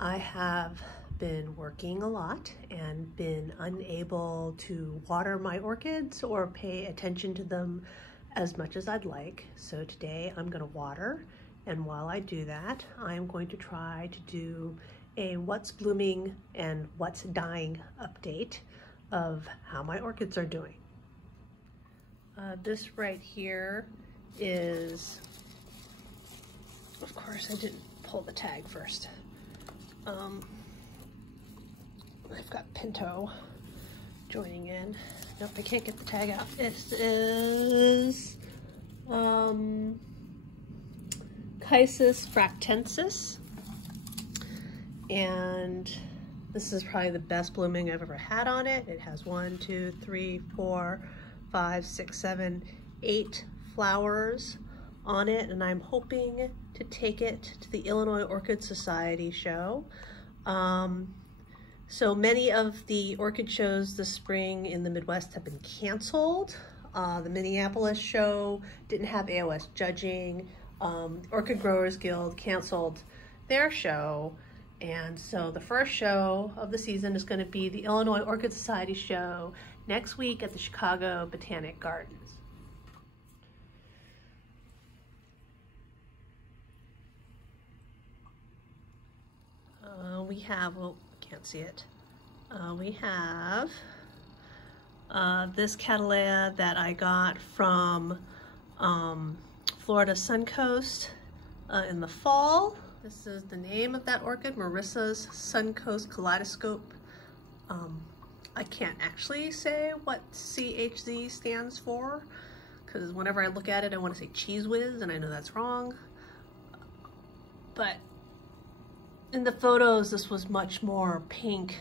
I have been working a lot and been unable to water my orchids or pay attention to them as much as I'd like. So today I'm going to water, and while I do that, I'm going to try to do a what's blooming and what's dying update of how my orchids are doing. This right here is, of course I didn't pull the tag first. I've got Pinto joining in. Nope, I can't get the tag out. This is Kaisis Fractensis, and this is probably the best blooming I've ever had on it. It has 1, 2, 3, 4, 5, 6, 7, 8 flowers on it, and I'm hoping to take it to the Illinois Orchid Society show. So many of the orchid shows this spring in the Midwest have been canceled. The Minneapolis show didn't have AOS judging. Orchid Growers Guild canceled their show. And so the first show of the season is going to be the Illinois Orchid Society show next week at the Chicago Botanic Gardens. We have, well, can't see it. We have this Cattleya that I got from Florida Suncoast in the fall. This is the name of that orchid, Marissa's Suncoast Kaleidoscope. I can't actually say what CHZ stands for, because whenever I look at it, I want to say Cheese Whiz, and I know that's wrong. But in the photos, this was much more pink,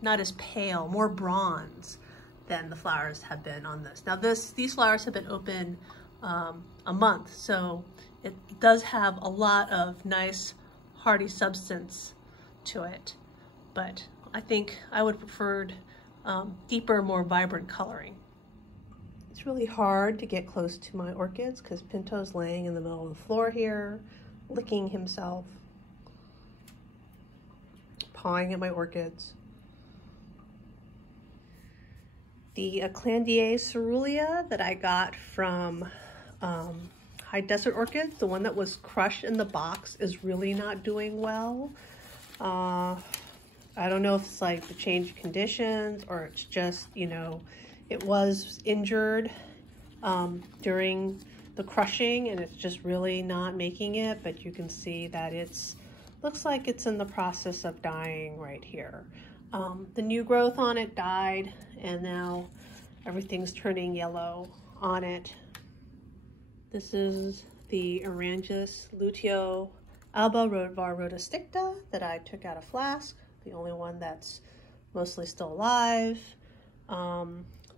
not as pale, more bronze than the flowers have been on this. Now these flowers have been open a month, so it does have a lot of nice hardy substance to it, but I think I would have preferred deeper, more vibrant coloring. It's really hard to get close to my orchids because Pinto's laying in the middle of the floor here, licking himself, pawing at my orchids. The Eclandia Cerulea that I got from High Desert Orchids, the one that was crushed in the box, is really not doing well. I don't know if it's like the change of conditions or it's just, you know, it was injured during the crushing and it's just really not making it, but you can see that it's looks like it's in the process of dying right here. The new growth on it died, and now everything's turning yellow on it. This is the Orangus Luteo Alba Rodvar Rotosticta that I took out of flask, the only one that's mostly still alive.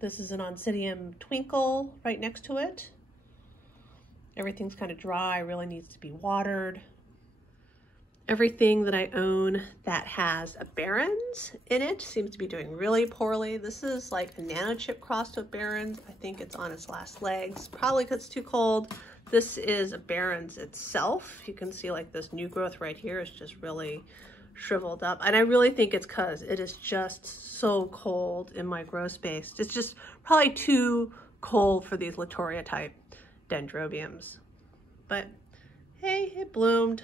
This is an Oncidium Twinkle right next to it. Everything's kind of dry, really needs to be watered. Everything that I own that has a Barons in it seems to be doing really poorly. This is like a nano chip crossed with Barons. I think it's on its last legs, probably because it's too cold. This is a Barons itself. You can see like this new growth right here is just really shriveled up. And I really think it's because it is just so cold in my grow space. It's just probably too cold for these Latoria type Dendrobiums. But hey, it bloomed.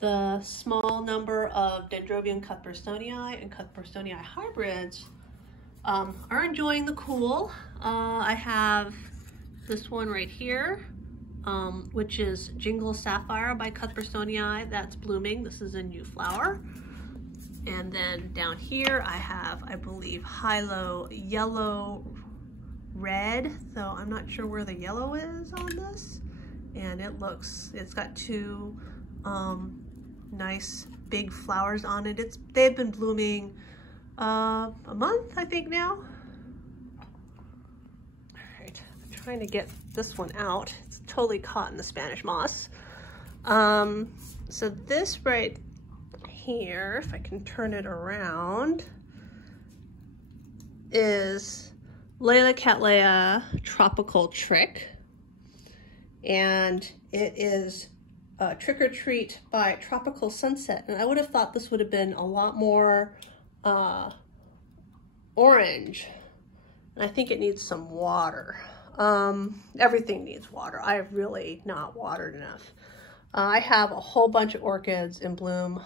The small number of Dendrobium Cuthbertsonii and Cuthbertsonii hybrids are enjoying the cool. I have this one right here, which is Jingle Sapphire by Cuthbertsonii. That's blooming. This is a new flower. And then down here I have, I believe, Hilo Yellow Red, though I'm not sure where the yellow is on this. And it's got two nice big flowers on it. They've been blooming a month, I think now. All right, I'm trying to get this one out. It's totally caught in the Spanish moss. So this right here, if I can turn it around, is Eclandia Tropical Trick, and it is Trick or Treat by Tropical Sunset, and I would have thought this would have been a lot more orange, and I think it needs some water. Everything needs water. I have really not watered enough. I have a whole bunch of orchids in bloom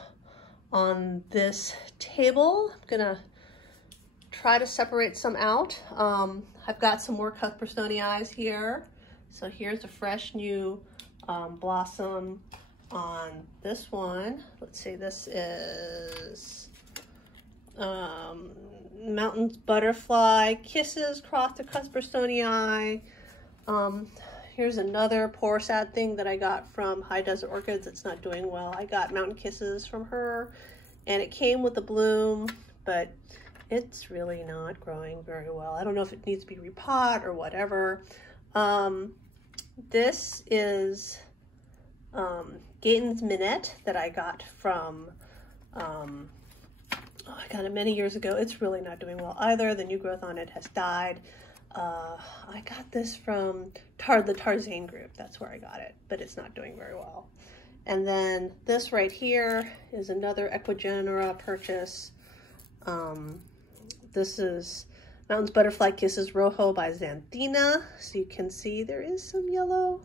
on this table. I'm gonna try to separate some out. I've got some more Cuthbertsonii here. So here's a fresh new blossom on this one. Let's see, this is Mountains Butterfly Kisses crossed to Cuthbertsonii. Here's another poor sad thing that I got from High Desert Orchids. It's not doing well. I got Mountain Kisses from her, and it came with a bloom, but it's really not growing very well. I don't know if it needs to be repot or whatever. This is Gayton's Minette that I got from, I got it many years ago. It's really not doing well either. The new growth on it has died. I got this from the Tarzan group. That's where I got it, but it's not doing very well. And then this right here is another Equigenera purchase. This is Mountains Butterfly Kisses Rojo by Xanthina. So you can see there is some yellow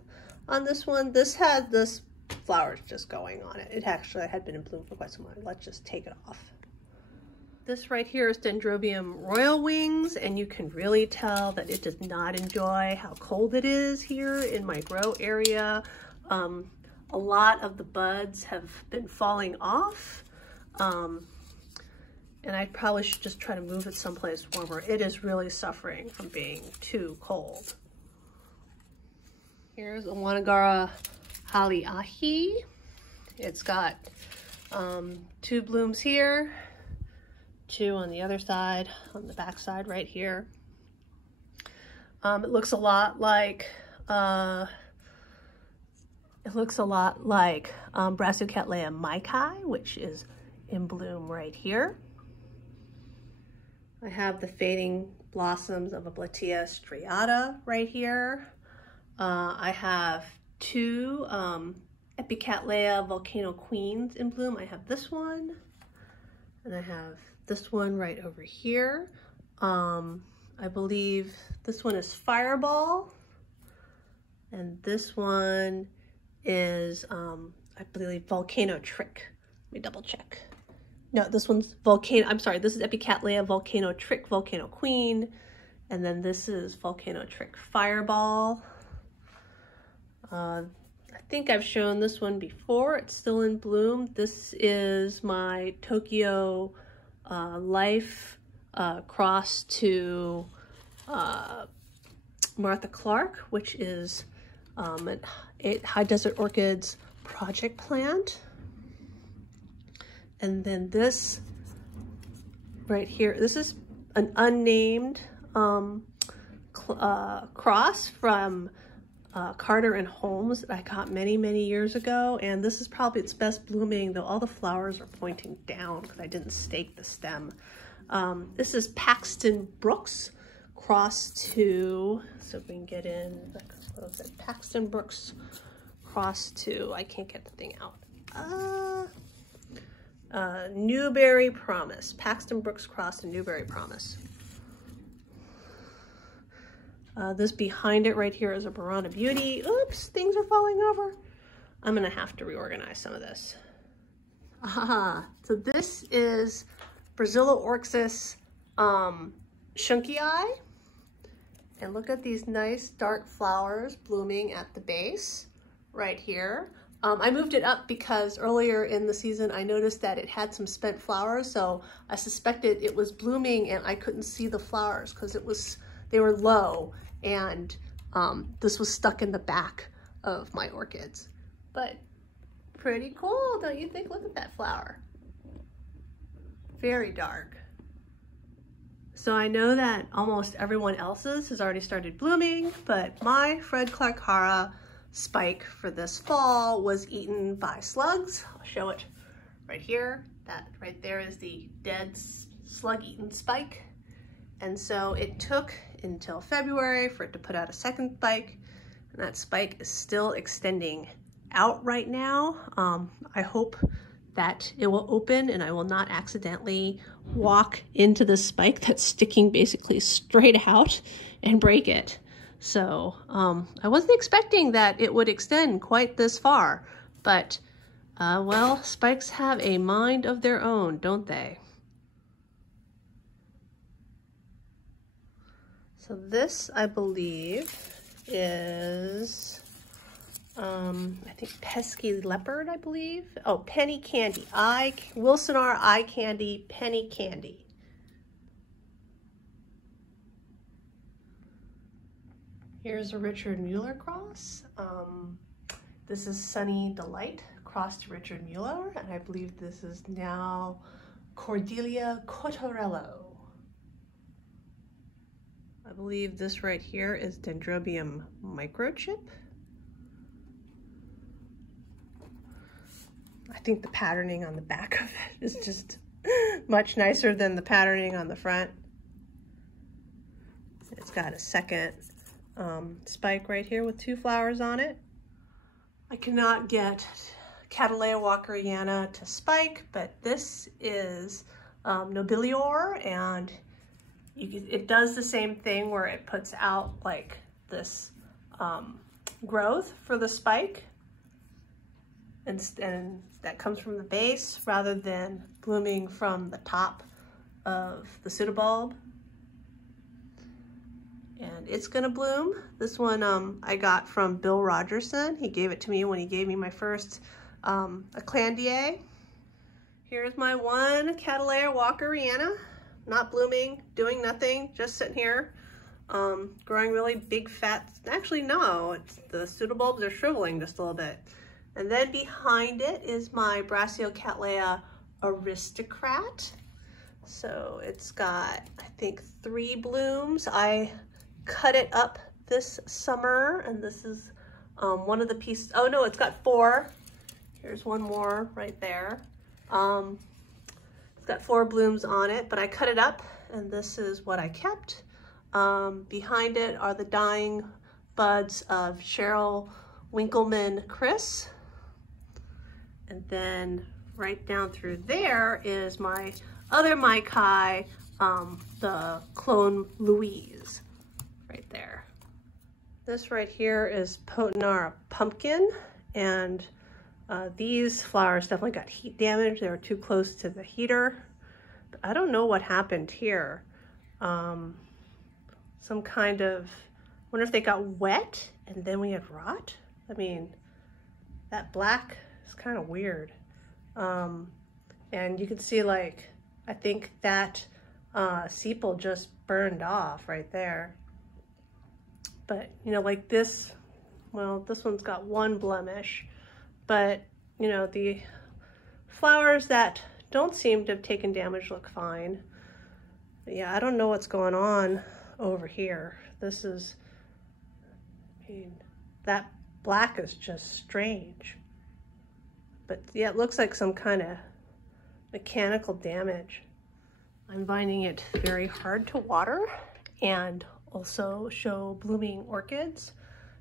on this one. This had this flowers just going on it. It actually had been in bloom for quite some time. Let's just take it off. This right here is Dendrobium Royal Wings, and you can really tell that it does not enjoy how cold it is here in my grow area. A lot of the buds have been falling off, and I probably should just try to move it someplace warmer. It is really suffering from being too cold. Here's a Wanagara Haliahi. It's got 2 blooms here, 2 on the other side, on the back side right here. It looks a lot like Braciocatlia Aristocrat, which is in bloom right here. I have the fading blossoms of a Blatia striata right here. I have 2 Eclandia Volcano Queens in bloom. I have this one, and I have this one right over here. I believe this one is Fireball, and this one is, I believe, Volcano Trick. Let me double check. No, this one's Volcano, I'm sorry, this is Eclandia Volcano Trick, Volcano Queen, and then this is Volcano Trick Fireball. I think I've shown this one before. It's still in bloom. This is my Tokyo Life cross to Martha Clark, which is High Desert Orchids project plant. And then this right here, this is an unnamed cross from Carter and Holmes that I got many, many years ago. And this is probably its best blooming, though all the flowers are pointing down because I didn't stake the stem. This is Paxton Brooks cross to, so we can get in, what was it? Paxton Brooks cross to, I can't get the thing out. Newberry Promise. Paxton Brooks cross to Newberry Promise. This behind it right here is a Burana Beauty. Oops, things are falling over. I'm gonna have to reorganize some of this. So this is Braciocatlia Aristocrat. And look at these nice dark flowers blooming at the base right here. I moved it up because earlier in the season I noticed that it had some spent flowers, so I suspected it was blooming and I couldn't see the flowers because they were low, and this was stuck in the back of my orchids. But pretty cool, don't you think? Look at that flower. Very dark. So I know that almost everyone else's has already started blooming, but my Fred Clark Hara spike for this fall was eaten by slugs. I'll show it right here. That right there is the dead slug-eaten spike. And so it took until February for it to put out a second spike, and that spike is still extending out right now. I hope that it will open and I will not accidentally walk into the spike that's sticking basically straight out and break it. So I wasn't expecting that it would extend quite this far, but well, spikes have a mind of their own, don't they? So this, I believe, is, I think Pesky Leopard, I believe. Oh, Penny Candy. Wilsonar Eye Candy, Penny Candy. Here's a Richard Mueller cross. This is Sunny Delight crossed to Richard Mueller, and I believe this is now Cordelia Cottarello. I believe this right here is Dendrobium microchip. I think the patterning on the back of it is just much nicer than the patterning on the front. It's got a second spike right here with 2 flowers on it. I cannot get Cattleya walkeriana to spike, but this is Nobilior, and it does the same thing where it puts out like this growth for the spike, and that comes from the base rather than blooming from the top of the pseudobulb. And it's gonna bloom. This one I got from Bill Rogerson. He gave it to me when he gave me my first Eclandia. Here's my one Cattleya walkeriana. Not blooming, doing nothing, just sitting here, growing really big fat. Actually, no, the pseudobulbs are shriveling just a little bit. And then behind it is my Braciocatlia Aristocrat. So it's got, I think, 3 blooms. I cut it up this summer, and this is one of the pieces. Oh no, it's got 4. Here's one more right there. It's got 4 blooms on it, but I cut it up, and this is what I kept. Behind it are the dying buds of Cheryl Winkleman Chris. And then right down through there is my other Maikai, the Clone Louise, right there. This right here is Potentara Pumpkin, and these flowers definitely got heat damage. They were too close to the heater. But I don't know what happened here. Some kind of, I wonder if they got wet and then we had rot. I mean, that black is kind of weird. And you can see, like, I think that sepal just burned off right there. But, you know, like this, well, this one's got 1 blemish. But, you know, the flowers that don't seem to have taken damage look fine. But yeah, I don't know what's going on over here. This is, I mean, that black is just strange. But yeah, it looks like some kind of mechanical damage. I'm finding it very hard to water and also show blooming orchids.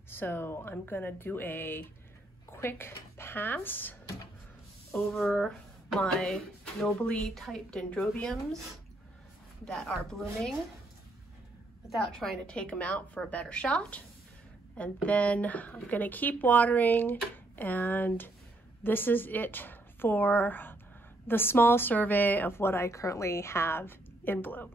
So I'm gonna do a quick pass over my nobly type Dendrobiums that are blooming without trying to take them out for a better shot. And then I'm gonna keep watering, and this is it for the small survey of what I currently have in bloom.